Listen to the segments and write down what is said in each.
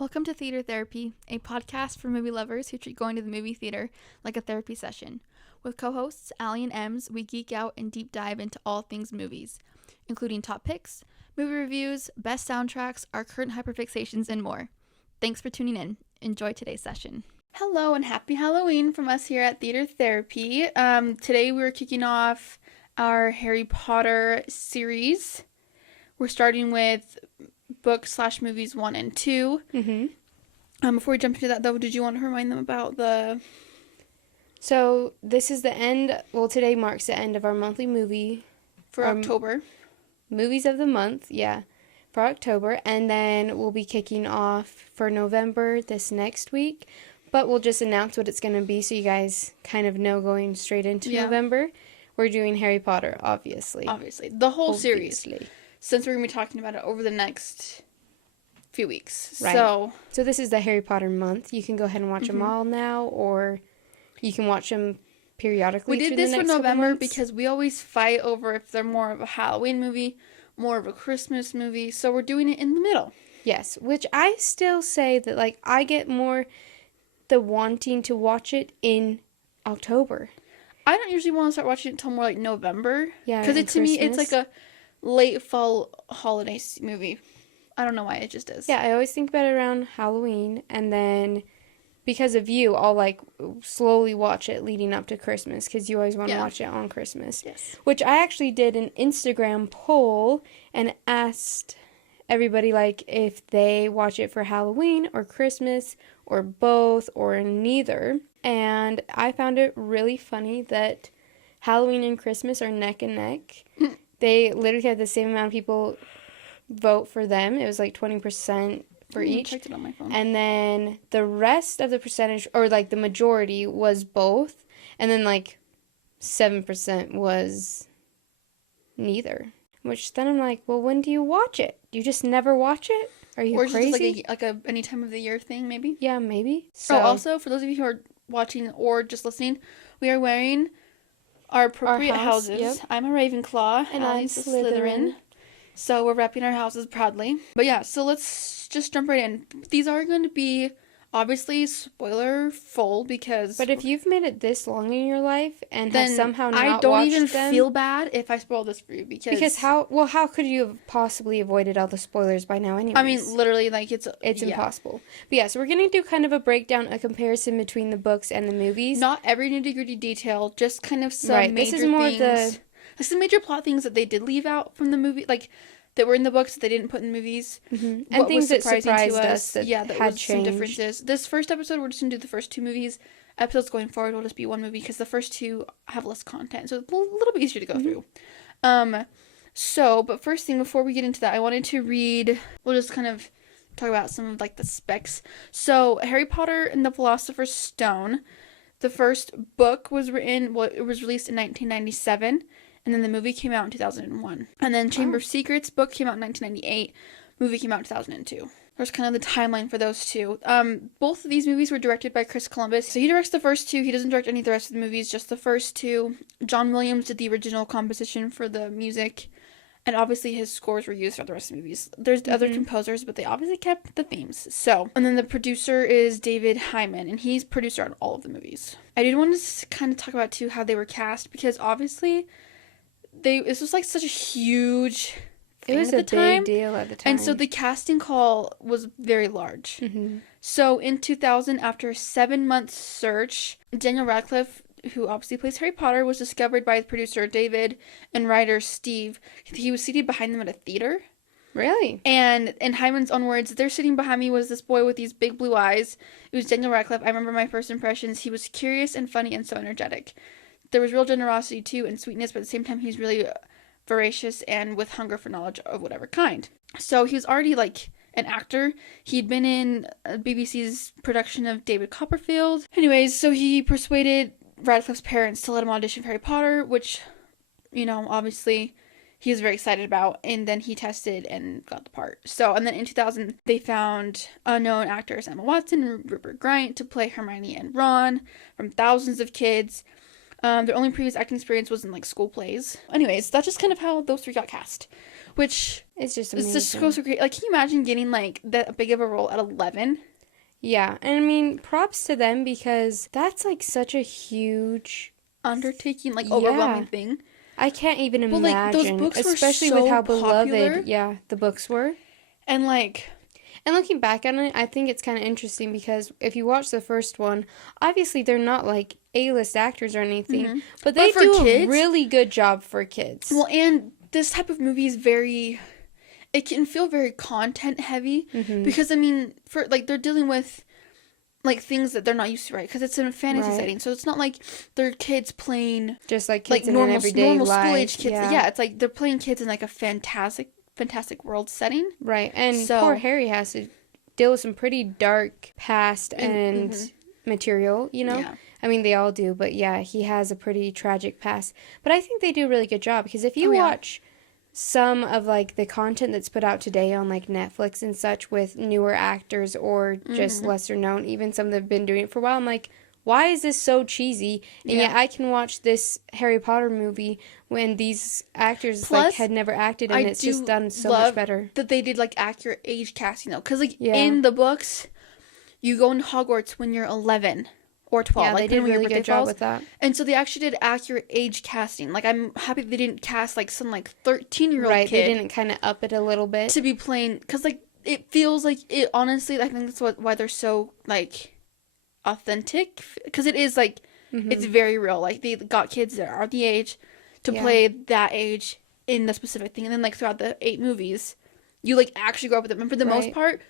Welcome to Theater Therapy, a podcast for movie lovers who treat going to the movie theater like a therapy session. With co-hosts Allie and Ems, we geek out and deep dive into all things movies, including top picks, movie reviews, best soundtracks, our current hyperfixations, and more. Thanks for tuning in. Enjoy today's session. Hello and happy Halloween from us here at Theater Therapy. Today we're kicking off our Harry Potter series. We're starting with book/movies 1 and 2. Before we jump into that, though, did you want to remind them about the... So, this is the end... Well, today marks the end of our monthly movie. For October. Movies of the month, yeah. For October. And then we'll be kicking off for November this next week. But we'll just announce what it's going to be so you guys kind of know going straight into November. We're doing Harry Potter, obviously. The whole series. Since we're going to be talking about it over the next few weeks. Right. So this is the Harry Potter month. You can go ahead and watch them all now, or you can watch them periodically. We did this for November because we always fight over if they're more of a Halloween movie, more of a Christmas movie. So we're doing it in the middle. Yes, which I still say that, like, I get more the wanting to watch it in October. I don't usually want to start watching it until more like November. Yeah, because to me, it's like a late fall holiday movie. I don't know why, it just is. Yeah, I always think about it around Halloween, and then because of you, I'll like slowly watch it leading up to Christmas, because you always want to watch it on Christmas. Yes. Which I actually did an Instagram poll and asked everybody like if they watch it for Halloween or Christmas or both or neither. And I found it really funny that Halloween and Christmas are neck and neck. They literally had the same amount of people vote for them. It was like 20% for each. I checked it on my phone. And then the rest of the percentage, or like the majority, was both. And then like 7% was neither. Which then I'm like, well, when do you watch it? You just never watch it? Are you crazy? Or just like a any time of the year thing, maybe? Yeah, maybe. So also, for those of you who are watching or just listening, we are wearing our appropriate houses. Yep. I'm a Ravenclaw, and I'm Slytherin. So we're repping our houses proudly. But yeah, so let's just jump right in. These are going to be obviously spoiler full because... But if you've made it this long in your life and then have somehow not I don't watched even them, feel bad if I spoil this for you because how could you have possibly avoided all the spoilers by now anyways? I mean, literally, like, it's impossible. But yeah, so we're going to do kind of a breakdown, a comparison between the books and the movies. Not every nitty-gritty detail, just kind of some major this is more things. Some major plot things that they did leave out from the movie, like, that were in the books that they didn't put in the movies. And things that surprised us that had was changed. Some differences. This first episode, we're just going to do the first two movies. Episodes going forward will just be one movie because the first two have less content. So it's a little bit easier to go through. But first thing, before we get into that, I wanted to read... We'll just kind of talk about some of, like, the specs. So, Harry Potter and the Philosopher's Stone. The first book was written... Well, it was released in 1997. And then the movie came out in 2001. And then Chamber of Secrets book came out in 1998. Movie came out in 2002. There's kind of the timeline for those two. Both of these movies were directed by Chris Columbus. So he directs the first two. He doesn't direct any of the rest of the movies, just the first two. John Williams did the original composition for the music. And obviously his scores were used for the rest of the movies. There's other composers, but they obviously kept the themes. So, and then the producer is David Hyman, and he's producer on all of the movies. I did want to kind of talk about, too, how they were cast, because obviously... This was like such a huge thing. It was a big deal at the time. And so the casting call was very large. So in 2000, after a 7-month search, Daniel Radcliffe, who obviously plays Harry Potter, was discovered by the producer David and writer Steve. He was seated behind them at a theater. Really? And in Hyman's own words, "There sitting behind me was this boy with these big blue eyes. It was Daniel Radcliffe. I remember my first impressions. He was curious and funny and so energetic. There was real generosity, too, and sweetness, but at the same time, he's really voracious and with hunger for knowledge of whatever kind." So he was already, like, an actor. He'd been in BBC's production of David Copperfield. Anyways, so he persuaded Radcliffe's parents to let him audition for Harry Potter, which, you know, obviously he was very excited about, and then he tested and got the part. So, and then in 2000, they found unknown actors Emma Watson and Rupert Grint to play Hermione and Ron from thousands of kids. Their only previous acting experience was in like school plays. Anyways, that's just kind of how those three got cast, which It's just is just amazing. so great. Like, can you imagine getting like that big of a role at 11? Yeah, and I mean, props to them because that's like such a huge, Undertaking, like yeah. overwhelming thing. I can't even Well, like those imagine, books were especially with so how popular, beloved, yeah, the books were. and like, And looking back on it, I think it's kind of interesting because if you watch the first one, obviously they're not like A-list actors or anything, but they for do a kids, really good job for kids. well, and this type of movie is very, it can feel very content heavy because I mean, for like they're dealing with like things that they're not used to, right? Because it's in a fantasy Right. setting, so it's not like they're kids playing Just like like kids in an everyday normal life. school age kids. Yeah. Yeah, it's like they're playing kids in like a fantastic world setting. Right. And So- poor Harry has to deal with some pretty dark past and material, you know? Yeah. I mean, they all do, but yeah, he has a pretty tragic past. But I think they do a really good job because if you Oh, yeah. watch some of like the content that's put out today on like Netflix and such with newer actors or just lesser known, even some that have been doing it for a while, I'm like, why is this so cheesy? And yet I can watch this Harry Potter movie when these actors Plus, like had never acted and I it's just do done so love much better. that they did like accurate age casting though, because like Yeah. in the books, you go into Hogwarts when you're 11 or 12. Yeah, like they did a depending on when really your good birthday job falls. with that. And so they actually did accurate age casting. Like, I'm happy they didn't cast like some like 13-year-old Right, kid they didn't kind of up it a little bit. to be playing, because like it feels like it. Honestly, I think that's why they're so like authentic, because it is like it's very real. Like, they got kids that are the age to play that age in the specific thing, and then like throughout the 8 movies, you like actually grow up with them. And for the most part,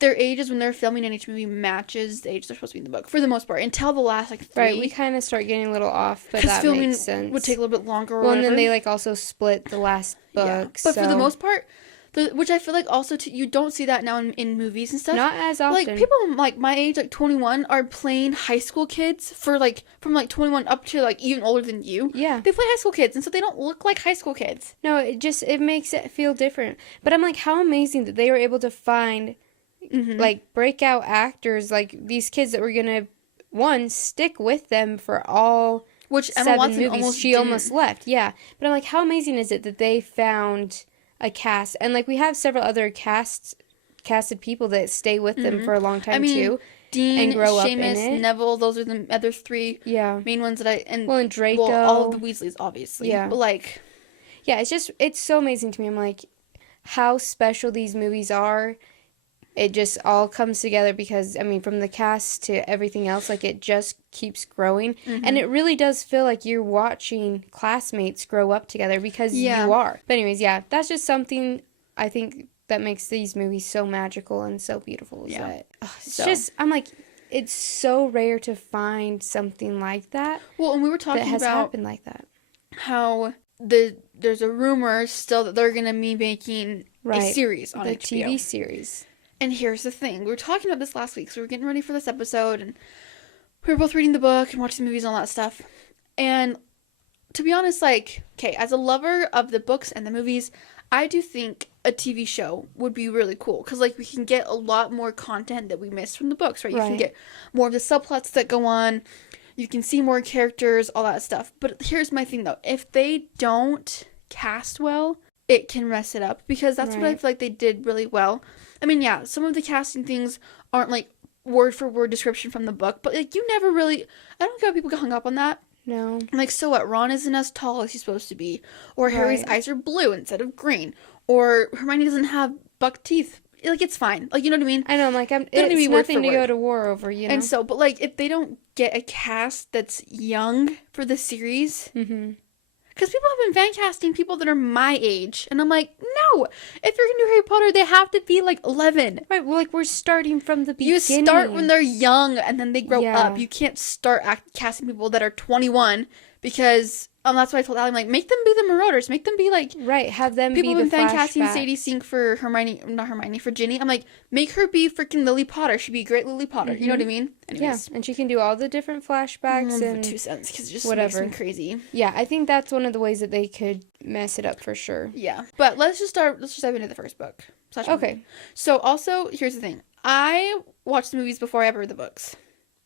their ages when they're filming in each movie matches the age they're supposed to be in the book for the most part, until the last like 3. Right, we kind of start getting a little off, but that filming makes sense. would take a little bit longer. Or well, and whatever. then they like also split the last book. Yeah. But so for the most part, which I feel like also you don't see that now in movies and stuff. not as often. Like, people like my age, like 21, are playing high school kids for like from like 21 up to like even older than you. Yeah. They play high school kids, and so they don't look like high school kids. No, it makes it feel different. But I'm like, how amazing that they were able to find like breakout actors, like these kids that were gonna stick with them for all Which Emma 7 Watson movies. She almost left, yeah. But I'm like, how amazing is it that they found a cast, and like we have several other casted people that stay with them for a long time too. Dean, and grow up in Seamus, it. Neville, those are the other 3 Yeah. main ones that and Draco. well, all of the Weasleys, obviously. Yeah. But like, Yeah, it's so amazing to me. I'm like, how special these movies are. It just all comes together because, I mean, from the cast to everything else, like, it just keeps growing. And it really does feel like you're watching classmates grow up together because you are. But anyways, yeah, that's just something I think that makes these movies so magical and so beautiful. Is that it's just, I'm like, it's so rare to find something like that. Well, and we were talking that has about happened like that. how there's a rumor still that they're gonna be making a series on the HBO. TV series. And here's the thing: we were talking about this last week, so we were getting ready for this episode, and we were both reading the book and watching the movies and all that stuff. And to be honest, like, okay, as a lover of the books and the movies, I do think a TV show would be really cool, because like we can get a lot more content that we missed from the books, right? You can get more of the subplots that go on. You can see more characters, all that stuff. But here's my thing, though. If they don't cast well, it can mess it up, because that's what I feel like they did really well. I mean, yeah, some of the casting things aren't like word for word description from the book, but like you never really, I don't get why people get hung up on that. No. Like, so what? Ron isn't as tall as he's supposed to be, or Harry's eyes are blue instead of green, or Hermione doesn't have buck teeth. Like, it's fine. Like, you know what I mean? I know, I'm like, it's nothing to go to war over, you know? And so, but like, if they don't get a cast that's young for the series, because people have been fan casting people that are my age, and I'm like, no, if you're gonna do Harry Potter, they have to be like 11. Right, well, like, we're starting from the beginning. You start when they're young, and then they grow up. You can't start casting people that are 21, because that's what I told Allie. I'm like, make them be the Marauders. Make them be like, have them people be the have been fan casting flashback. Sadie Sink for for Ginny. I'm like, make her be freaking Lily Potter. She'd be a great Lily Potter. You know what I mean? Anyways. Yeah, and she can do all the different flashbacks and 2 cents, because it just whatever. makes me crazy. Yeah, I think that's one of the ways that they could mess it up for sure. Yeah, but let's just dive into the first book. Okay. So also, here's the thing. I watched the movies before I ever read the books.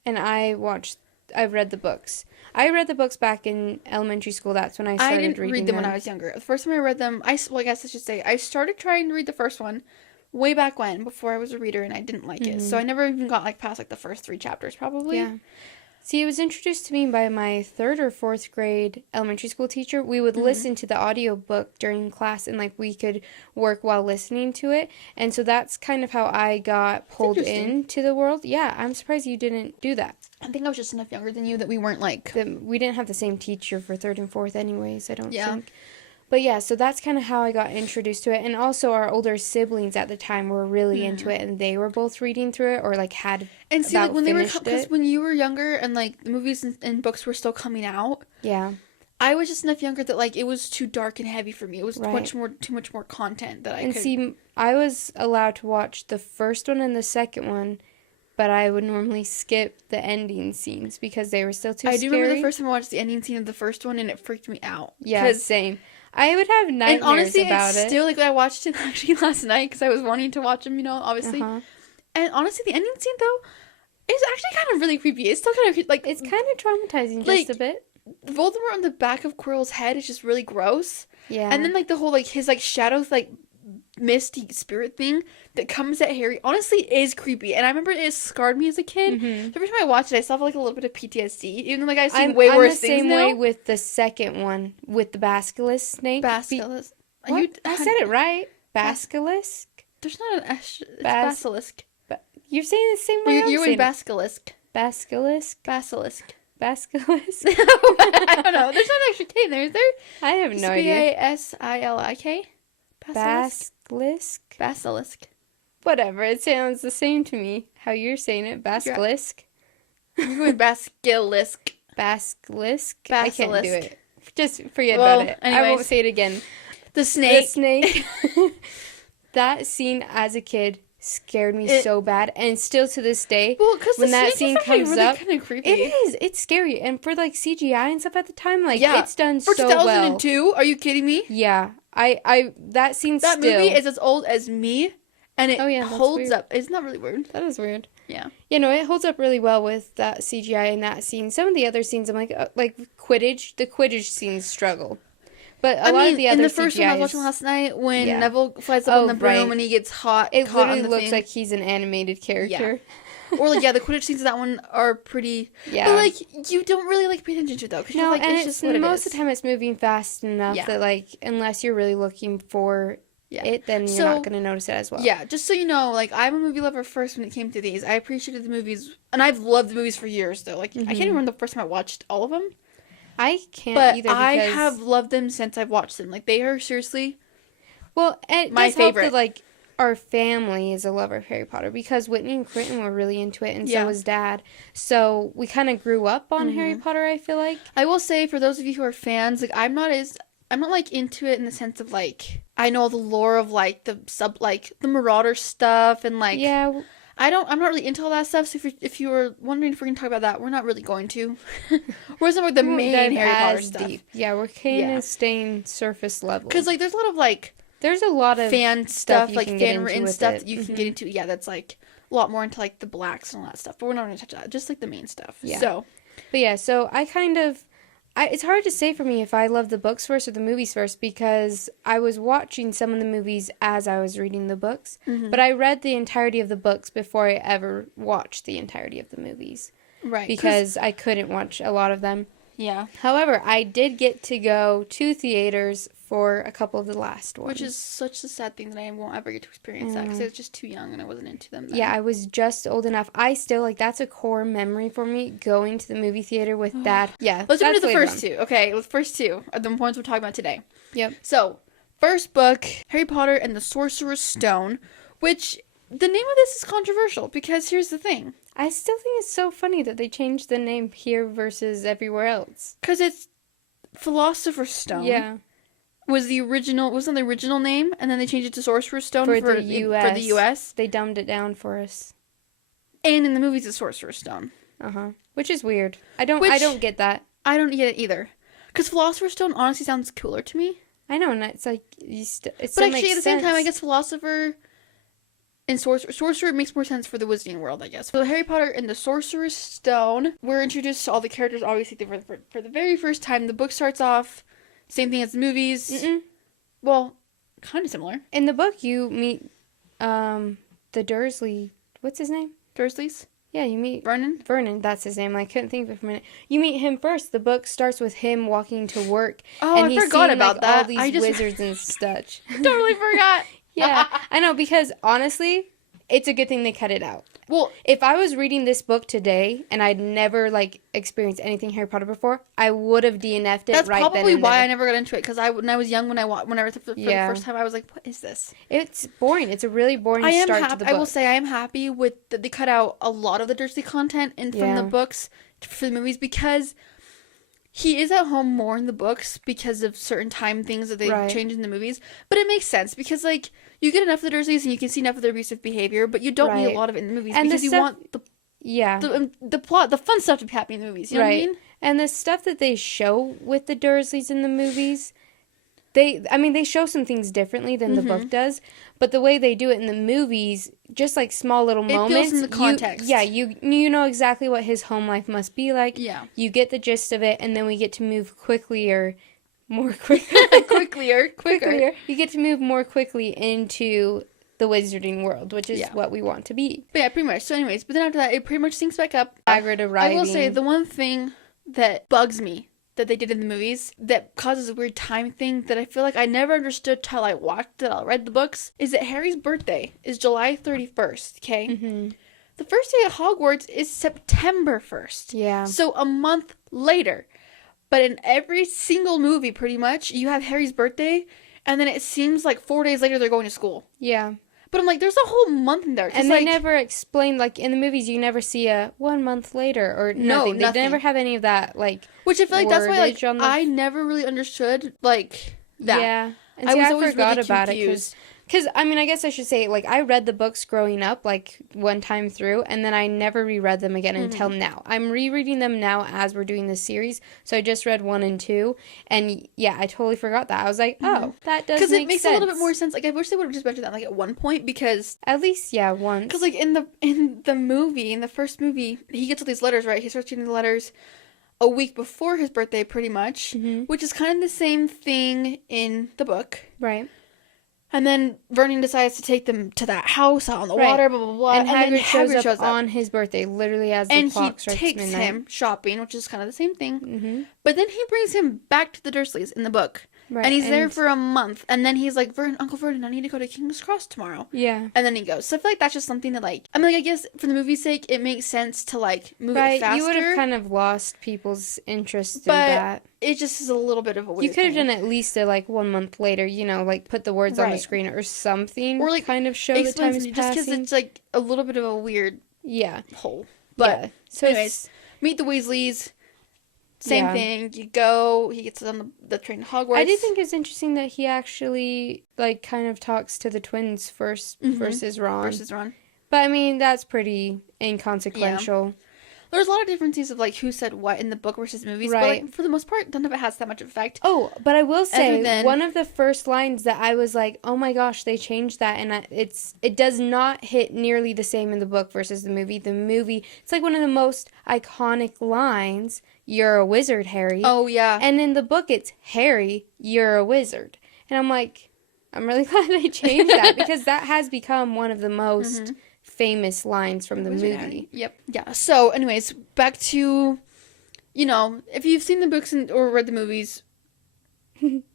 And I watched I've read the books. I read the books back in elementary school. That's when I I started didn't reading read them when I was younger. The first time I read them, well, I guess I should say, I started trying to read the first one way back when, before I was a reader, and I didn't like it. So I never even got like past like the first 3 chapters, probably. Yeah. See, it was introduced to me by my 3rd or 4th grade elementary school teacher. We would listen to the audiobook during class, and like we could work while listening to it. And so that's kind of how I got pulled into the world. Yeah, I'm surprised you didn't do that. I think I was just enough younger than you that we weren't like... We didn't have the same teacher for 3rd and 4th anyways, I don't think. But yeah, so that's kind of how I got introduced to it. And also our older siblings at the time were really into it, and they were both reading through it or like had and see, like when they were, finished because it. when you were younger and like the movies and books were still coming out, Yeah. I was just enough younger that like it was too dark and heavy for me. It was Right. too much more content that I And could... see, I was allowed to watch the first one and the second one, but I would normally skip the ending scenes because they were still too I scary. do remember the first time I watched the ending scene of the first one, and it freaked me out. Yeah, same. I would have nightmares And honestly, about it's still like I watched it actually last night because I was wanting to watch them, you know, obviously. And honestly, the ending scene though is actually kind of really creepy. It's still kind of like It's kind of traumatizing like, just a bit. Voldemort on the back of Quirrell's head is just really gross. Yeah. And then like the whole like his like shadow like misty spirit thing that comes at Harry honestly is creepy. And I remember it scarred me as a kid. The first time I watched it, I still have like a little bit of PTSD. Even though like I've seen way worse things I'm the now. same way with the second one with the basilisk snake. Basilisk. I said it right. Basilisk. There's not an S. It's basilisk. You're saying the same way. You're in basilisk. Basilisk. Basilisk. Basilisk. I don't know. There's not an extra K in there, is there? I have no idea. Basilik. Basilisk. Basilisk. Whatever. It sounds the same to me. How you're saying it. Basilisk. You're going basilisk. Basilisk. Basilisk. I can't do it. Just forget about it. Anyways. I won't say it again. The snake. The snake. That scene as a kid scared me so bad, and still to this day, Well, because when that scene comes really up, kind of creepy. it is. It's scary, and for like CGI and stuff at the time, like it's done for so well. 2002. Are you kidding me? Yeah, that scene. That still, movie is as old as me, and it that's holds weird. up. Isn't that really weird? That is weird. Yeah. You know, it holds up really well with that CGI in that scene. Some of the other scenes, I'm like Quidditch. The Quidditch scenes struggle. But a lot of the other in the first one I was CGIs watching last night, when Neville flies up on the broom and he gets caught it caught literally on the looks thing. like he's an animated character. Yeah. Or like the Quidditch scenes of that one are pretty. Yeah. But like you don't really like pay attention to it though, because No, like, and it's just what it most is. of the time it's moving fast enough that like unless you're really looking for it, then you're not going to notice it as well. Yeah, just so you know, like I'm a movie lover first when it came to these. I appreciated the movies, and I've loved the movies for years though. Like I can't even remember the first time I watched all of them. I can't But either. I have loved them since I've watched them. Like they are seriously my favorite. That, favorite. like our family is a lover of Harry Potter because Whitney and Quentin were really into it, and so was Dad. So we kind of grew up on Harry Potter. I feel like I will say, for those of you who are fans, like I'm not like into it in the sense of like I know all the lore of like the Marauder stuff and like I'm not really into all that stuff. So if you were wondering if we're gonna talk about that, we're not really going to. We're just like the main Harry Potter stuff. Deep. Yeah, we're kind of staying surface level because like there's a lot of like fan stuff, like fan written stuff that you can get into. Yeah, that's like a lot more into like the blacks and all that stuff. But we're not gonna touch that. Just like the main stuff. Yeah. So I kind of. It's hard to say for me if I love the books first or the movies first because I was watching some of the movies as I was reading the books. But I read the entirety of the books before I ever watched the entirety of the movies. Right. Because I couldn't watch a lot of them. Yeah. However, I did get to go to theaters for a couple of the last ones. Which is such a sad thing that I won't ever get to experience that because I was just too young and I wasn't into them then. Yeah, I was just old enough. I still, that's a core memory for me, going to the movie theater with Dad. Yeah, let's jump into the first two. Okay, the first two are the ones we're talking about today. Yep. So, first book, Harry Potter and the Sorcerer's Stone, which the name of this is controversial because here's the thing. I still think it's so funny that they changed the name here versus everywhere else. Because it's Philosopher's Stone. Yeah. Wasn't the original name, and then they changed it to Sorcerer's Stone for the US. For the US. They dumbed it down for us. And in the movies, it's Sorcerer's Stone. Which is weird. I don't get that. I don't get it either. Because Philosopher's Stone honestly sounds cooler to me. I know, and it's like, it but actually, at the same time, I guess Philosopher in Sorcerer makes more sense for the Wizarding world, I guess. So Harry Potter and the Sorcerer's Stone, we're introduced to all the characters, obviously, for the very first time. The book starts off, same thing as the movies. Mm-mm. Well, kind of similar. In the book, you meet the Dursley. What's his name? Dursleys? Yeah, you meet Vernon? Vernon, that's his name. I couldn't think of it for a minute. You meet him first. The book starts with him walking to work. Oh, and I he's forgot seeing, about like, that. all these wizards and such. Totally forgot. Yeah, I know, because honestly, it's a good thing they cut it out. Well, If I was reading this book today and I'd never, like, experienced anything Harry Potter before, I would have DNF'd it that's right then probably and why there. I never got into it, because when I was young, when I read it for the first time, I was like, what is this? It's boring. It's a really boring start to the book. I will say I am happy with that they cut out a lot of the Dursley content from the books for the movies, because he is at home more in the books because of certain time things that they change in the movies. But it makes sense because, like, you get enough of the Dursleys and you can see enough of their abusive behavior, but you don't need a lot of it in the movies, and because you want the plot, the fun stuff to be happening in the movies. You know what I mean? And the stuff that they show with the Dursleys in the movies, they show some things differently than the book does, but the way they do it in the movies, just like small little moments, it feels in the context. You know exactly what his home life must be like. Yeah, you get the gist of it, and then we get to move quicker. You get to move more quickly into the wizarding world, which is what we want to be. But yeah, pretty much. So anyways, but then after that, it pretty much syncs back up. Hagrid arriving. I will say, the one thing that bugs me that they did in the movies that causes a weird time thing that I feel like I never understood till I watched it, I read the books, is that Harry's birthday is July 31st, okay? Mm-hmm. The first day at Hogwarts is September 1st. Yeah. So a month later. But in every single movie, pretty much, you have Harry's birthday, and then it seems like 4 days later they're going to school. Yeah. But I'm like, there's a whole month in there. And they never explain, like, in the movies, you never see a 1 month later or nothing. They never have any of that, like, which I feel like that's why, like, I never really understood, like, that. Yeah. And see, I forgot really about it, because, I mean, I guess I should say, like, I read the books growing up, like, one time through, and then I never reread them again until now. I'm rereading them now as we're doing this series, so I just read 1 and 2, and, yeah, I totally forgot that. I was like, oh, that does make sense. Because it makes a little bit more sense. Like, I wish they would have just mentioned that, like, at one point, because... At least, yeah, once. Because, like, in the first movie, he gets all these letters, right? He starts getting the letters a week before his birthday, pretty much, which is kind of the same thing in the book. Right. And then Vernon decides to take them to that house out on the water, blah, blah, blah. And Hagrid shows up on his birthday, literally as the clock strikes midnight. And he takes him shopping, which is kind of the same thing. Mm-hmm. But then he brings him back to the Dursleys in the book. Right. And he's there for a month. And then he's like, Uncle Vernon, I need to go to King's Cross tomorrow. Yeah. And then he goes. So I feel like that's just something that, like, I mean, like, I guess for the movie's sake, it makes sense to, like, move it faster. You would have kind of lost people's interest in that. It just is a little bit of a weird You could have done at least a, like, 1 month later, you know, like, put the words on the screen or something. Or, like, kind of show the time is passing. Just because it's, like, a little bit of a weird hole. But, so anyways, meet the Weasleys. Same thing. You go. He gets on the train to Hogwarts. I did think it's interesting that he actually, like, kind of talks to the twins first versus Ron. But, I mean, that's pretty inconsequential. Yeah. There's a lot of differences of, like, who said what in the book versus movies. Right. But, like, for the most part, none of it has that much effect. Oh, but I will say, one of the first lines that I was like, oh my gosh, they changed that. And it does not hit nearly the same in the book versus the movie. The movie, it's like one of the most iconic lines. You're a wizard, Harry. Oh, yeah. And in the book, it's Harry, you're a wizard. And I'm like, I'm really glad they changed that because that has become one of the most famous lines from the movie. Yep. Yeah. So, anyways, back to, you know, if you've seen the books or read the movies, backwards,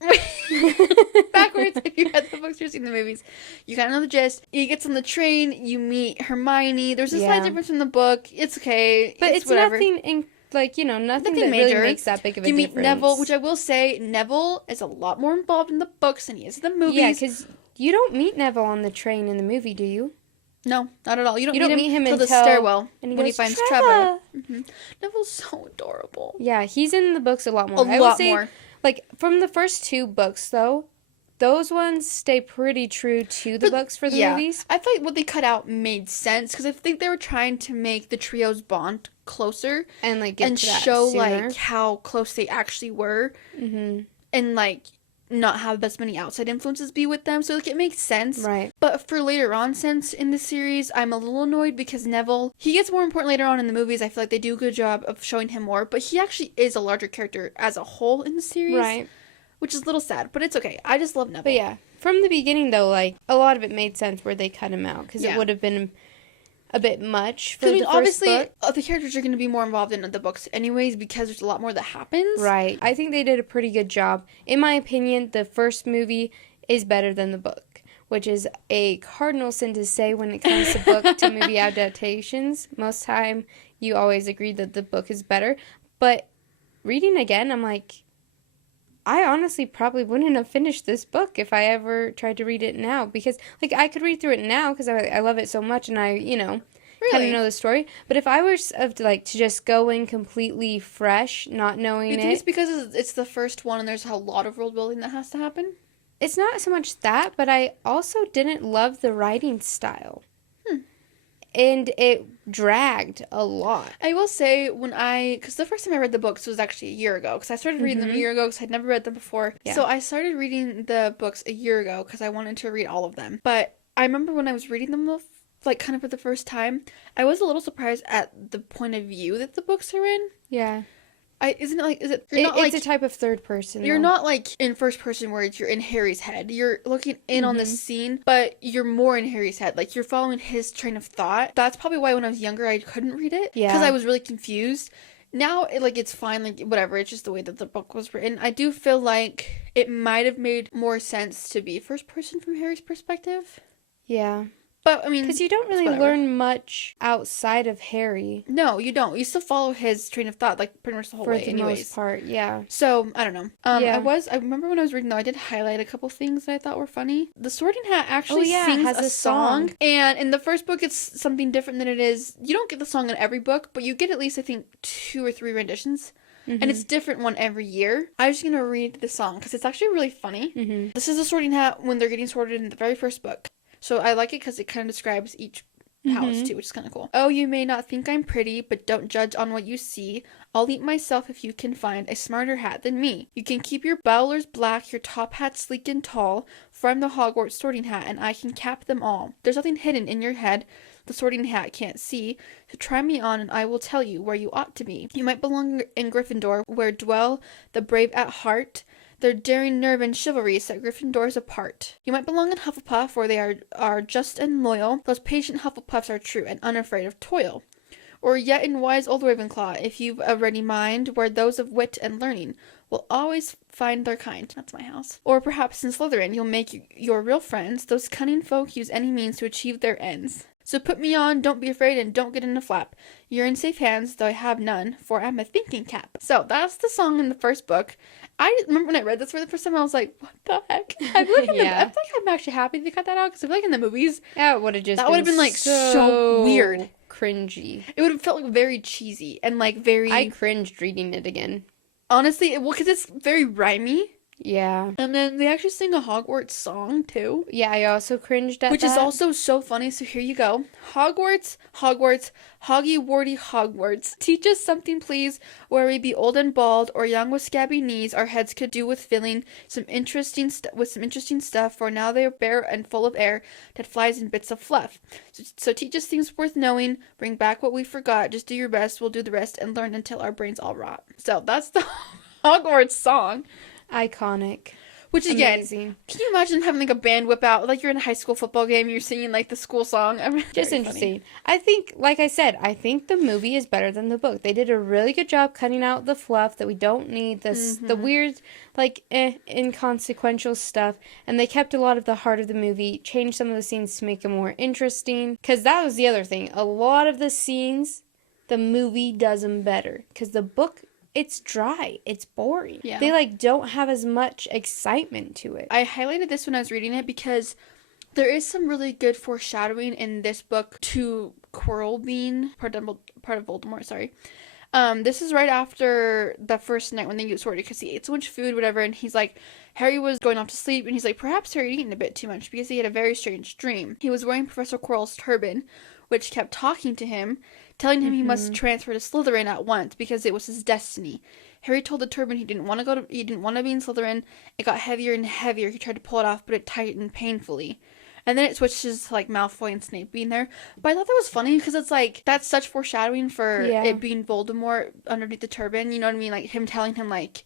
if you read the books or seen the movies, you kind of know the gist. He gets on the train, you meet Hermione. There's a slight difference from the book. It's okay. But it's whatever. Nothing nothing that major. Really makes that big of a difference. You meet Neville, which I will say, Neville is a lot more involved in the books than he is in the movies. Yeah, because you don't meet Neville on the train in the movie, do you? No, not at all. You don't meet him until the stairwell when he finds Trevor. Mm-hmm. Neville's so adorable. Yeah, he's in the books a lot more. I would say, like, from the first 2 books, though, those ones stay pretty true to the books for the movies. I feel like what they cut out made sense because I think they were trying to make the trio's bond closer and, like, get to that show sooner. Like how close they actually were, and like not have as many outside influences be with them. So like it makes sense. Right. But for later on since in the series, I'm a little annoyed because Neville, he gets more important later on in the movies. I feel like they do a good job of showing him more, but he actually is a larger character as a whole in the series. Right. Which is a little sad, but it's okay. I just love Neville. But yeah, from the beginning though, like a lot of it made sense where they cut him out because Yeah. it would have been a bit much for the first obviously, book. the characters are going to be more involved in the books anyways because there's a lot more that happens. Right. I think they did a pretty good job. In my opinion, the first movie is better than the book, which is a cardinal sin to say when it comes to book to movie adaptations. Most time, you always agree that the book is better. But reading again, I'm like, I honestly probably wouldn't have finished this book if I ever tried to read it now. Because, like, I could read through it now because I love it so much and I, kind Really? of know the story. But if I was to just go in completely fresh, not knowing You think it, it's because it's the first one and there's a lot of world building that has to happen? it's not so much that, but I also didn't love the writing style. And it dragged a lot. I will say because the first time I read the books was actually a year ago, because I started reading them a year ago because I'd never read them before. Yeah. So I started reading the books a year ago because I wanted to read all of them. But I remember when I was reading them, like kind of for the first time, I was a little surprised at the point of view that the books are in. Yeah. Isn't it like, is it, It's a type of third person. you're though. not like in first person where you're in Harry's head. You're looking in on the scene, but you're more in Harry's head. Like you're following his train of thought. That's probably why when I was younger I couldn't read it. Yeah. Because I was really confused. Now it's fine, like whatever, it's just the way that the book was written. I do feel like it might have made more sense to be first person from Harry's perspective. Yeah. But I mean, Because you don't really whatever. learn much outside of Harry No, you don't. You still follow his train of thought like pretty much the whole for way the anyways. most part. Yeah. So, I don't know. Yeah. I remember when I was reading though, I did highlight a couple things that I thought were funny. The Sorting Hat actually yeah, sings has a a song. song. And in the first book, it's something different than it is. You don't get the song in every book, but you get at least, I think, 2 or 3 renditions. And it's different one every year. I'm just going to read the song because it's actually really funny. This is the Sorting Hat when they're getting sorted in the very first book. So I like it because it kind of describes each house too, which is kind of cool. Oh, you may not think I'm pretty, but don't judge on what you see. I'll eat myself if you can find a smarter hat than me. You can keep your bowlers black, your top hat sleek and tall, for I'm the Hogwarts Sorting Hat and I can cap them all. There's nothing hidden in your head the Sorting Hat can't see, so try me on and I will tell you where you ought to be. You might belong in Gryffindor, where dwell the brave at heart. Their daring nerve and chivalry set Gryffindors apart. You might belong in Hufflepuff, where they are just and loyal. Those patient Hufflepuffs are true and unafraid of toil. Or yet in wise old Ravenclaw, if you've a ready mind, where those of wit and learning will always find their kind. That's my house. Or perhaps in Slytherin, you'll make your real friends. Those cunning folk use any means to achieve their ends. So put me on, don't be afraid, and don't get in a flap. You're in safe hands, though I have none, for I'm a thinking cap. So that's the song in the first book. I remember when I read this for the first time, I was like, what the heck? I feel like, I feel like I'm actually happy they cut that out, because I feel like in the movies, Yeah, it would have just that would have been like so weird. Cringy. It would have felt like very cheesy and like very... I cringed reading it again. Honestly, well, because it's very rhymey. Yeah. And then they actually sing a Hogwarts song, too. Yeah, I also cringed at Which that. is also so funny, so here you go. Hogwarts, Hogwarts, Hoggy Warty Hogwarts. Teach us something, please, where we be old and bald, or young with scabby knees, our heads could do with filling some interesting stuff, for now they are bare and full of air that flies in bits of fluff. So teach us things worth knowing, bring back what we forgot, just do your best, we'll do the rest, and learn until our brains all rot. So that's the Hogwarts song. Iconic. Which again, Amazing. can you imagine having like a band whip out, like you're in a high school football game, you're singing like the school song? I mean, Just very interesting. funny. I think, like I said, I think the movie is better than the book. They did a really good job cutting out the fluff that we don't need, the weird, like, inconsequential stuff, and they kept a lot of the heart of the movie, changed some of the scenes to make it more interesting, because that was the other thing. A lot of the scenes, the movie does them better, because the book... It's dry. It's boring. Yeah. They, don't have as much excitement to it. I highlighted this when I was reading it because there is some really good foreshadowing in this book to Quirrell being part of Voldemort, sorry. This is right after the first night when they get sorted because he ate so much food, whatever, and he's like, Harry was going off to sleep, and he's like, perhaps Harry had eaten a bit too much because he had a very strange dream. He was wearing Professor Quirrell's turban, which kept talking to him, telling him he must transfer to Slytherin at once because it was his destiny. Harry told the turban he didn't want to be in Slytherin. It got heavier and heavier. He tried to pull it off, but it tightened painfully. And then it switches to, like, Malfoy and Snape being there. But I thought that was funny because it's, like, that's such foreshadowing for it being Voldemort underneath the turban. You know what I mean? Like, him telling him, like,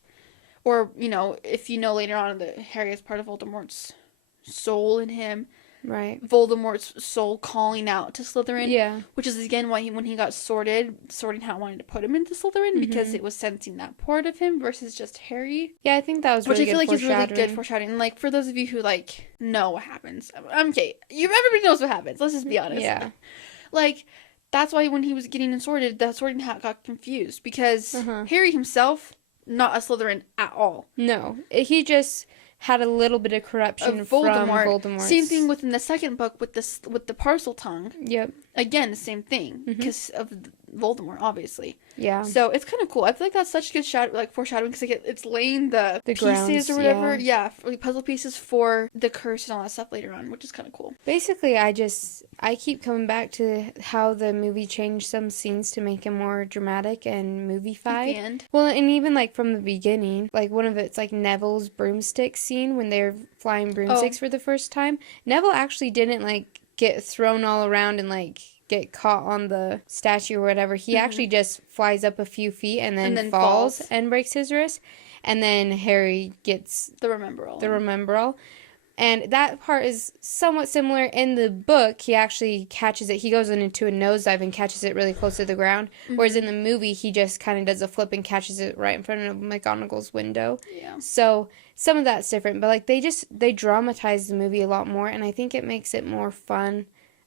or, you know, if you know later on that Harry is part of Voldemort's soul in him. Right. Voldemort's soul calling out to Slytherin. Yeah. Which is, again, why when he got sorting how it wanted to put him into Slytherin, because it was sensing that part of him versus just Harry. Yeah, I think that was really good. Which I feel like is really good foreshadowing. And, like, for those of you who, like, know what happens. Okay, everybody knows what happens. Let's just be honest. Yeah. Like, that's why when he was getting sorted, the sorting hat got confused. Because Harry himself, not a Slytherin at all. No. He just had a little bit of corruption from Voldemort. Same thing within the second book with the parcel tongue. Yep. Again, the same thing because of Voldemort, obviously. Yeah. So it's kind of cool. I feel like that's such good foreshadowing because it's laying the pieces grounds, or whatever. Yeah, like puzzle pieces for the curse and all that stuff later on, which is kind of cool. Basically, I keep coming back to how the movie changed some scenes to make it more dramatic and movie-fied. At the end. Well, and even like from the beginning, like one of it's like Neville's broomstick scene when they're flying broomsticks for the first time. Neville actually didn't like get thrown all around and like get caught on the statue or whatever. He actually just flies up a few feet and then falls and breaks his wrist. And then Harry gets the Remembrall. And that part is somewhat similar in the book. He actually catches it. He goes into a nosedive and catches it really close to the ground. Whereas in the movie, he just kind of does a flip and catches it right in front of McGonagall's window. Yeah. So some of that's different. But like they dramatize the movie a lot more. And I think it makes it more fun.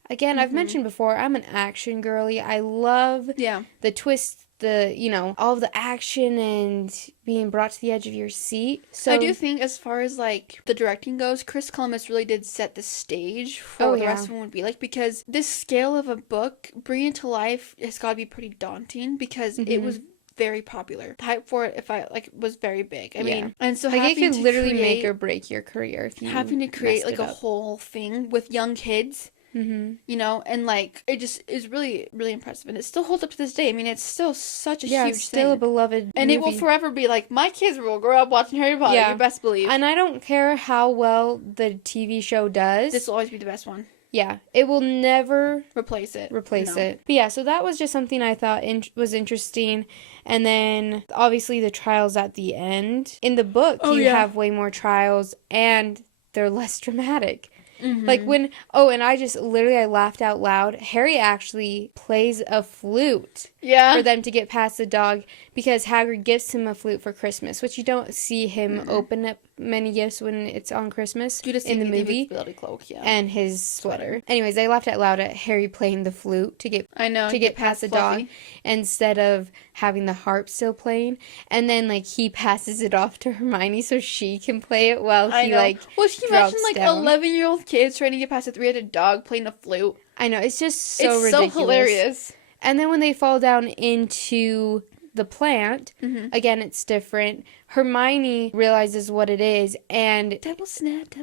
Again, I've mentioned before, I'm an action girly. I love the twists, all of the action and being brought to the edge of your seat. So I do think as far as, like, the directing goes, Chris Columbus really did set the stage for what the rest of them would be like, because this scale of a book, bringing it to life, has got to be pretty daunting, because it was very popular. The hype for it, was very big. I mean, and so like it could literally make or break your career if you having to create, like, a whole thing with young kids. You know, and like it just is really, really impressive, and it still holds up to this day. I mean, it's still such a huge it's still thing. A beloved and movie. It will forever be like, my kids will grow up watching Harry Potter. You best believe. And I don't care how well the TV show does. This will always be the best one. Yeah, it will never replace it. But yeah, so that was just something I thought was interesting. And then obviously the trials at the end. In the book, you have way more trials, and they're less dramatic. Like when, and I laughed out loud. Harry actually plays a flute for them to get past the dog, because Hagrid gives him a flute for Christmas, which you don't see him open up many gifts when it's on Christmas in the movie. Cloak, and his sweater. Anyways, I laughed out loud at Harry playing the flute to get past the dog instead of having the harp still playing. And then like he passes it off to Hermione so she can play it while he like Well, can you imagine like 11-year-old kids trying to get past a 3-headed dog playing a flute? I know, it's just so ridiculous. So hilarious. And then when they fall down into the plant, again, it's different. Hermione realizes what it is, and devil snap.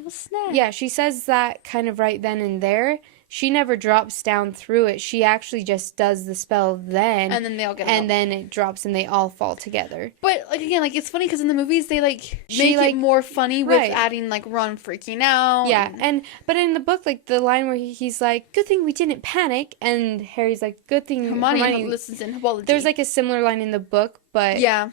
Yeah, she says that kind of right then and there. She never drops down through it. She actually just does the spell then. And then they all get And then it drops and they all fall together. But, like, again, like, it's funny because in the movies they, like, make it more funny with adding, like, Ron freaking out. Yeah, but in the book, like, the line where he's like, good thing we didn't panic. And Harry's like, good thing Hermione listens in Hobology. There's, like, a similar line in the book, but... Yeah.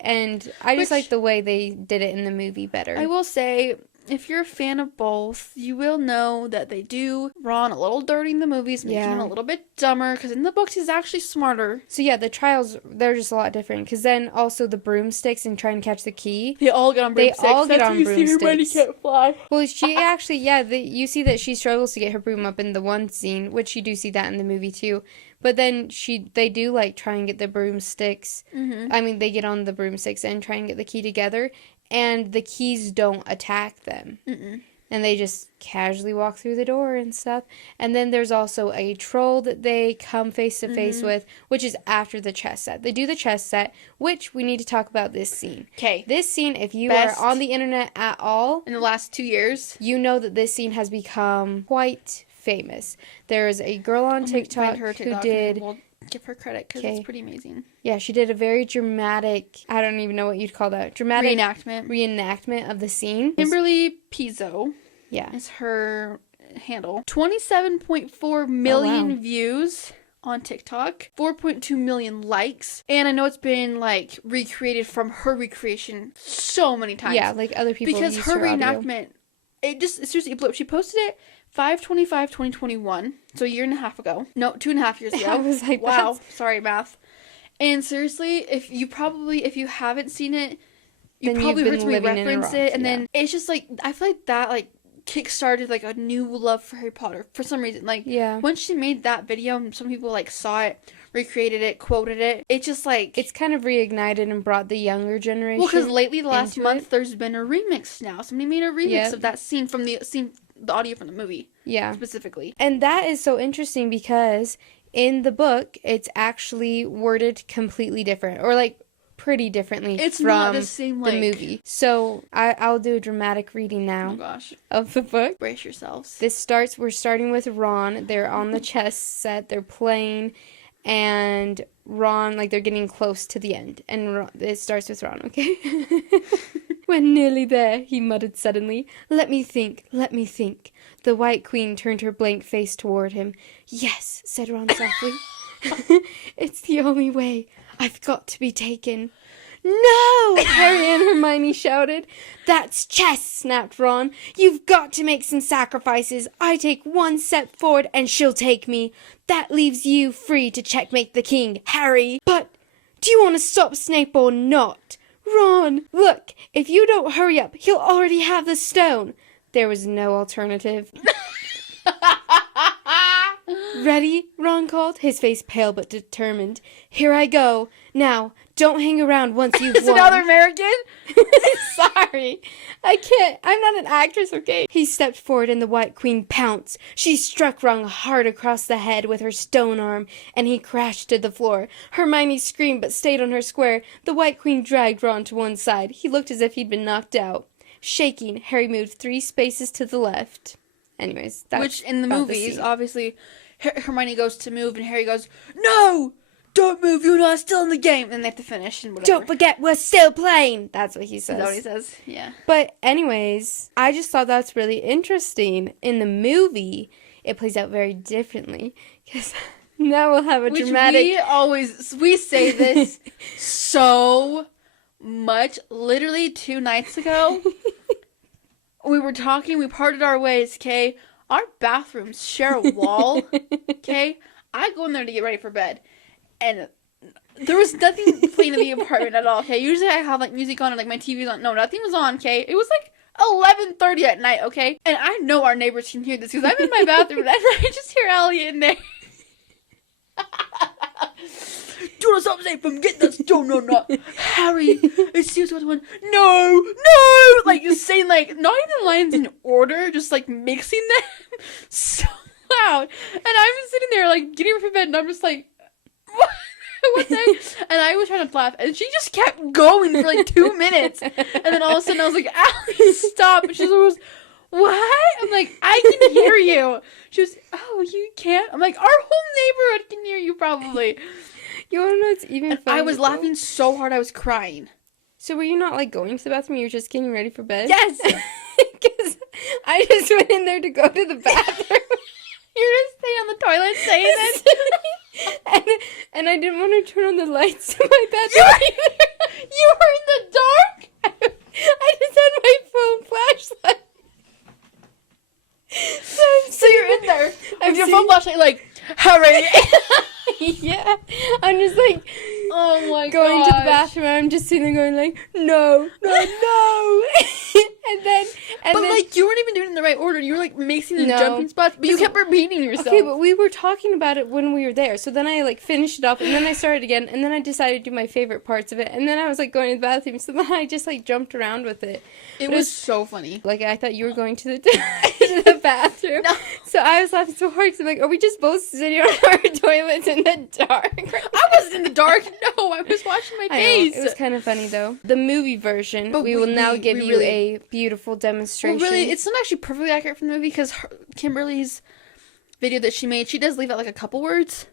And I just like the way they did it in the movie better. I will say, if you're a fan of both, you will know that they do Ron a little dirty in the movies, making him a little bit dumber, because in the books he's actually smarter. So yeah, the trials, they're just a lot different, because then also the broomsticks and trying to catch the key. They all get on broomsticks. You see Hermione can't fly. Well, she actually, you see that she struggles to get her broom up in the one scene, which you do see that in the movie too. But then they do like try and get the broomsticks. I mean, they get on the broomsticks and try and get the key together. And the keys don't attack them. And they just casually walk through the door and stuff. And then there's also a troll that they come face to face with, which is after the chess set. They do the chess set, which we need to talk about this scene. Okay. This scene, if you are on the internet at all... in the last 2 years. You know that this scene has become quite famous. There's a girl on TikTok who did... We'll give her credit because it's pretty amazing. Yeah, she did a very dramatic, I don't even know what you'd call that, dramatic reenactment of the scene. Kimberly Pizzo is her handle. 27.4 million views on TikTok, 4.2 million likes, and I know it's been like recreated from her recreation so many times. Yeah, like other people because her reenactment, it seriously blew up. She posted it 5/25/2021, so a year and a half ago. No, 2.5 years ago. I was like, wow, sorry math. And seriously, if you haven't seen it, you probably heard me reference it, and then it's just like I feel like that like kickstarted like a new love for Harry Potter for some reason. Like once she made that video and some people like saw it, recreated it, quoted it, it's just like it's kind of reignited and brought the younger generation. Well, because lately the last month there's been a remix now. Somebody made a remix of that scene from the audio from the movie. Yeah. Specifically. And that is so interesting because in the book it's actually worded completely different, or like pretty differently from not the same, the movie. So I'll do a dramatic reading now of the book. Brace yourselves. We're starting with Ron. They're on the chess set. They're playing, and Ron, like, they're getting close to the end. And it starts with Ron, okay? When nearly there, he muttered suddenly, Let me think. The White Queen turned her blank face toward him. Yes, said Ron softly. It's the only way. I've got to be taken. No! Harry and Hermione shouted. That's chess, snapped Ron. You've got to make some sacrifices. I take one step forward and she'll take me. That leaves you free to checkmate the king, Harry. But do you want to stop Snape or not? Ron, look, if you don't hurry up, he'll already have the stone. There was no alternative. Ready? Ron called, his face pale but determined. Here I go. Now, don't hang around once you've won. Is another American? Sorry. I can't. I'm not an actress, okay? He stepped forward and the White Queen pounced. She struck Ron hard across the head with her stone arm, and he crashed to the floor. Hermione screamed but stayed on her square. The White Queen dragged Ron to one side. He looked as if he'd been knocked out. Shaking, Harry moved 3 spaces to the left. Anyways, that's which in the movies, obviously, Hermione goes to move and Harry goes, No! Don't move, you're not still in the game. And they have to finish and whatever. Don't forget, we're still playing. That's what he says. Is that what he says? Yeah. But anyways, I just thought that's really interesting. In the movie, it plays out very differently. Because now we'll have a dramatic... We say this so much. Literally 2 nights ago, we were talking, we parted our ways, okay? Our bathrooms share a wall, okay? I go in there to get ready for bed. And there was nothing playing in the apartment at all, okay? Usually I have, like, music on and, like, my TV's on. No, nothing was on, okay? It was, like, 11:30 at night, okay? And I know our neighbors can hear this because I'm in my bathroom and I just hear Allie in there. Do not stop Snape from getting that stone or not. Harry, it's seriously one. No! Like, just saying, like, not even lines in order, just, like, mixing them so loud. And I'm sitting there, like, getting ready for bed and I'm just like, what the heck? And I was trying to laugh, and she just kept going for like 2 minutes. And then all of a sudden, I was like, Allie, stop. And she was, what? I'm like, I can hear you. She was, oh, you can't? I'm like, our whole neighborhood can hear you probably. You want to know what's even funny? I was laughing so hard, I was crying. So were you not like going to the bathroom? You were just getting ready for bed? Yes. Because I just went in there to go to the bathroom. You're just staying on the toilet saying it. and I didn't want to turn on the lights in my bedroom. You were in the dark? I just had my phone flashlight. So you're in there with your phone flashlight like, hurry. Yeah. I'm just like, oh my god, going to the bathroom. I'm just sitting there going like, no. and then like you weren't even doing it in the right order. You were like mixing the jumping spots, but you kept repeating yourself. Okay, but we were talking about it when we were there. So then I like finished it off, and then I started again, and then I decided to do my favorite parts of it, and then I was like going to the bathroom. So then I just like jumped around with it. It was so funny. Like I thought you were going to the bathroom. No. So I was laughing so hard because I'm like, are we just both sitting on our toilets in the dark? I wasn't in the dark. No, I was washing my face. It was kind of funny though. The movie version, but we will now give you a beautiful demonstration. Well, really, it's not actually perfectly accurate from the movie because Kimberly's video that she made, she does leave out like a couple words.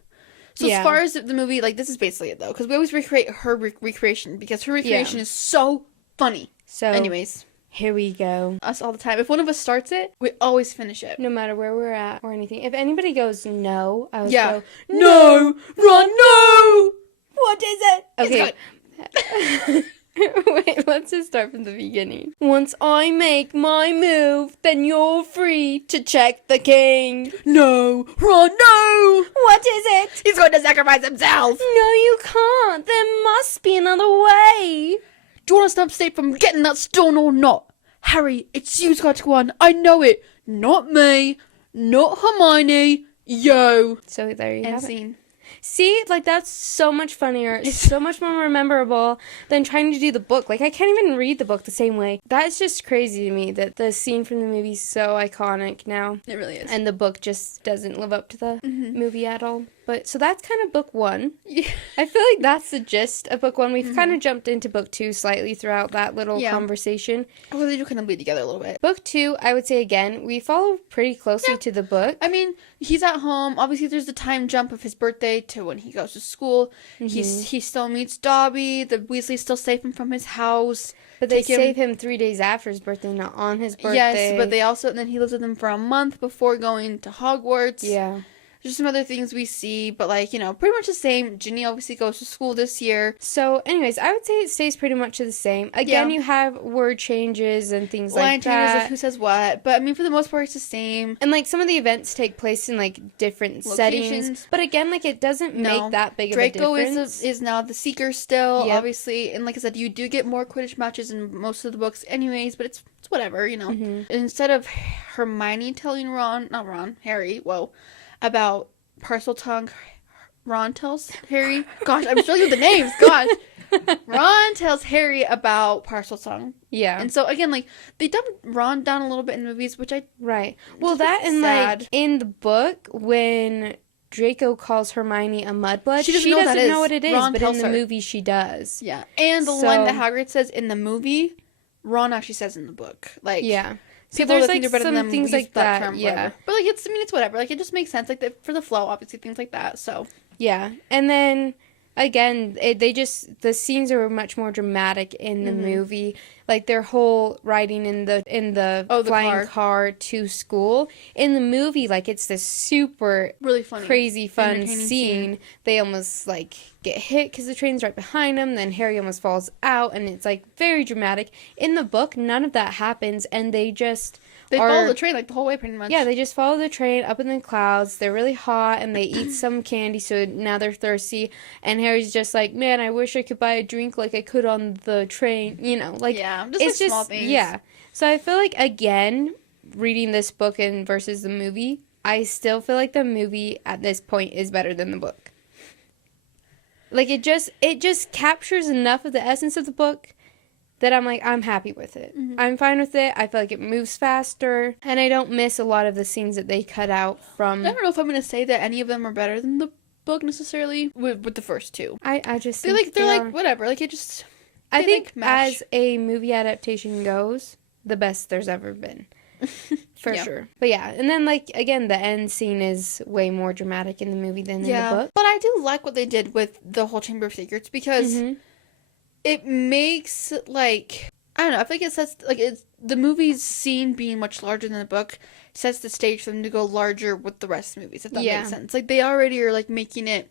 So as far as the movie, like, this is basically it, though. Because we always recreate her recreation. Because her recreation is so funny. So, anyways. Here we go. Us all the time. If one of us starts it, we always finish it. No matter where we're at or anything. If anybody goes, no, I would go, no! Ron, no! What is it? Okay. Wait, let's just start from the beginning. Once I make my move, then you're free to check the king. No! Ron, no! What is it? He's going to sacrifice himself! No, you can't. There must be another way. Do you want to stop Snape from getting that stone or not? Harry, it's you's got to go on. I know it. Not me. Not Hermione. Yo. So there you have it. Scene. See, like, that's so much funnier. It's so much more memorable than trying to do the book. Like, I can't even read the book the same way. That's just crazy to me that the scene from the movie is so iconic now. It really is. And the book just doesn't live up to the movie at all. But, so that's kind of book one. Yeah. I feel like that's the gist of book one. We've kind of jumped into book two slightly throughout that little conversation. Well, they do kind of bleed together a little bit. Book two, I would say again, we follow pretty closely to the book. I mean, he's at home. Obviously, there's the time jump of his birthday to when he goes to school. He still meets Dobby. The Weasleys still save him from his house. But they save him 3 days after his birthday, not on his birthday. Yes, but they also, and then he lives with them for a month before going to Hogwarts. Yeah. There's some other things we see, but, like, you know, pretty much the same. Ginny obviously goes to school this year. So, anyways, I would say it stays pretty much the same. Again, you have word changes and things Line like that. changes, like who says what. But, I mean, for the most part, it's the same. And, like, some of the events take place in, like, different settings. But, again, like, it doesn't make that big of a difference. Draco is now the Seeker still, obviously. And, like I said, you do get more Quidditch matches in most of the books anyways, but it's whatever, you know. Instead of Hermione telling Harry, about Parseltongue, Ron tells Harry. Gosh, I'm struggling with the names. Gosh. Ron tells Harry about Parseltongue. Yeah. And so, again, like, they dumbed Ron down a little bit in movies, which I... Right. Well, that and, like, in the book, when Draco calls Hermione a mudblood, she doesn't know what it is, Ron but in the movie she does. Yeah. And the line that Hagrid says in the movie, Ron actually says in the book. Like... Yeah. So there's like some things like that, term, but like it's whatever. Like it just makes sense. Like for the flow, obviously things like that. So yeah, and then again, the scenes are much more dramatic in the movie. Like their whole riding in the flying car to school. In the movie, like it's this super really funny, crazy fun scene. They almost like get hit because the train's right behind them. Then Harry almost falls out, and it's like very dramatic. In the book, none of that happens, and they follow the train like the whole way pretty much. Yeah, they just follow the train up in the clouds. They're really hot, and they eat some candy, so now they're thirsty. And Harry's just like, man, I wish I could buy a drink like I could on the train. You know, like it's just small things. Yeah. So I feel like again, reading this book and versus the movie, I still feel like the movie at this point is better than the book. Like it just captures enough of the essence of the book that I'm like, I'm happy with it. I'm fine with it. I feel like it moves faster, and I don't miss a lot of the scenes that they cut out from. I don't know if I'm gonna say that any of them are better than the book necessarily with the first two. I just they're think like whatever. Like it just. I think as a movie adaptation goes, the best there's ever been. For sure. But yeah, and then like again, the end scene is way more dramatic in the movie than in the book. But I do like what they did with the whole Chamber of Secrets because it makes like I don't know. I feel like it sets like it's the movie's scene being much larger than the book sets the stage for them to go larger with the rest of the movies. If that makes sense. Like they already are like making it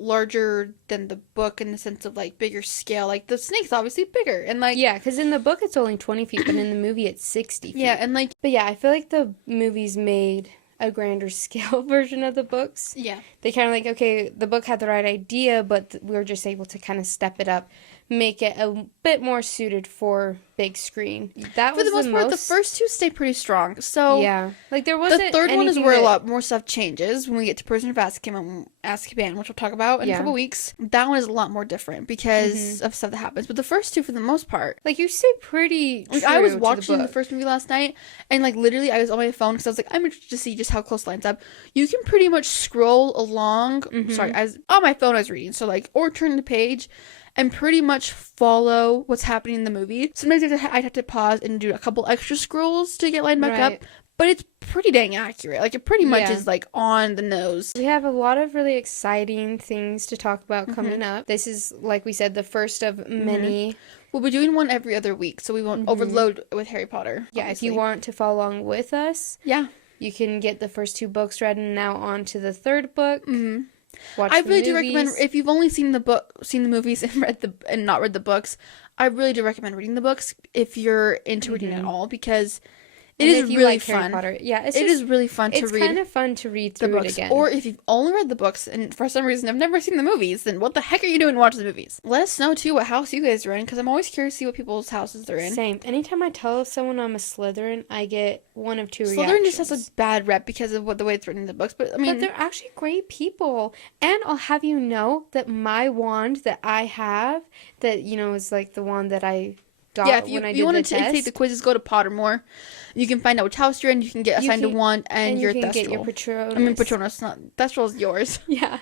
larger than the book in the sense of like bigger scale. Like the snake's obviously bigger and like because in the book it's only 20 feet, but in the movie it's 60 feet. Yeah, and like but yeah, I feel like the movies made a grander scale version of the books. Yeah, they kind of like okay, the book had the right idea, but we were just able to kind of step it up, make it a bit more suited for big screen. That was for the most part. The first two stay pretty strong. So yeah, like there wasn't. The third one is where a lot more stuff changes when we get to Prisoner of Azkaban, which we'll talk about in a couple weeks. That one is a lot more different because of stuff that happens. But the first two, for the most part, like you stay pretty. True I was watching the first movie last night, and like literally, I was on my phone because I was like, I'm interested to see just how close lines up. You can pretty much scroll along. Sorry, I was on my phone. I was reading, so like or turn the page. And pretty much follow what's happening in the movie. Sometimes I'd have to pause and do a couple extra scrolls to get lined back up. but it's pretty dang accurate. Like, it pretty much Yeah. is, like, on the nose. We have a lot of really exciting things to talk about coming up. This is, like we said, the first of many. We'll be doing one every other week, so we won't overload with Harry Potter. Yeah, obviously. if you want to follow along with us, Yeah. you can get the first 2 books read and now on to the 3rd book. Watch I the really do movies. recommend, if you've only seen the movies and not read the books, I really do recommend reading the books if you're into reading at all, because it And is if you really like Harry fun. Potter, yeah, It is really fun to It's read kind of fun to read the through it books. again. Or if you've only read the books and for some reason have never seen the movies, then what the heck are you doing watching the movies? Let us know too what house you guys are in, because I'm always curious to see what people's houses they're in. Same. Anytime I tell someone I'm a Slytherin, I get one of 2 reactions. Slytherin just has a bad rep because of the way it's written in the books, but I mean, But they're actually great people. And I'll have you know that my wand that I have, that, is like the wand that I got yeah, if when I you did want the to take test. the quizzes, go to Pottermore. You can find out which house you're in. You can get assigned a wand, and your you can Thestral. get your Patronus. I mean, Patronus, not Thestral's yours. Yeah.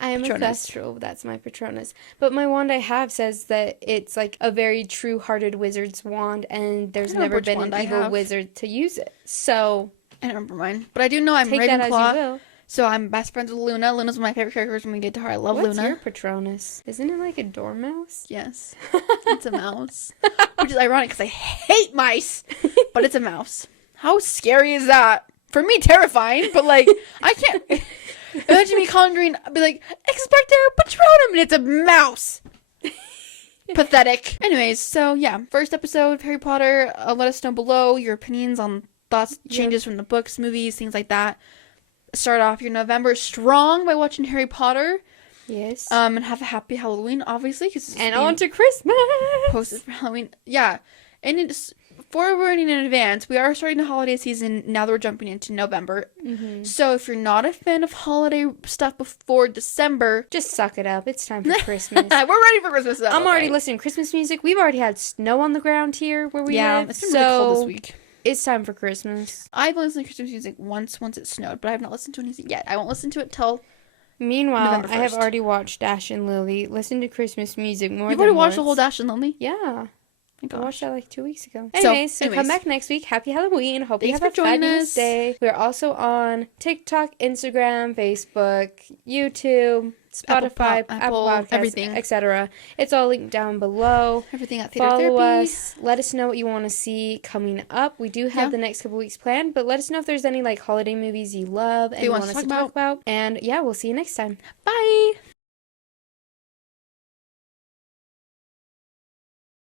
I am Patronus. a Thestral. That's my Patronus. But my wand I have says that it's like a very true-hearted wizard's wand, and there's I don't know never which been wand an I evil have. wizard to use it. So I don't remember mine, but I do know I'm take that as you Ravenclaw. will. So I'm best friends with Luna. Luna's one of my favorite characters when we get to her. I love What's Luna. your Patronus? Isn't it like a dormouse? Yes, it's a mouse, which is ironic because I hate mice, but it's a mouse. How scary is that? For me, terrifying, but like I can't imagine me conjuring. I'd be like, Expecto Patronum, and it's a mouse. Pathetic. Anyways, so yeah, first episode of Harry Potter. Let us know below your opinions on thoughts, changes from the books, movies, things like that. Start off your November strong by watching Harry Potter. Yes. And have a happy Halloween, obviously, because And on to Christmas! posted for Halloween. Yeah, and it's forwarding in advance. We are starting the holiday season now that we're jumping into November. So if you're not a fan of holiday stuff before December, Just suck it up. It's time for Christmas. we're ready for Christmas. Though, I'm already okay? listening to Christmas music. We've already had snow on the ground here where we live. It's been really cold this week. It's time for Christmas. I've listened to Christmas music once it snowed, but I have not listened to anything yet. I won't listen to it till Meanwhile, November I have 1st. already watched Dash and Lily. Listened to Christmas music more you've than already watched the once. whole Dash and Lonely. Yeah. My I gosh. watched that like 2 weeks ago. So, Anyways, come anyways. back next week. Happy Halloween. Hope you Thanks have for a joining fabulous us. day. We're also on TikTok, Instagram, Facebook, YouTube, Spotify, Apple Podcasts, everything. etc. It's all linked down below. Everything at Theater Follow Therapy. us. Let us know what you want to see coming up. We do have Yeah. the next couple weeks planned, but let us know if there's any like holiday movies you love and you want want us us to talk about. And yeah, we'll see you next time. Bye.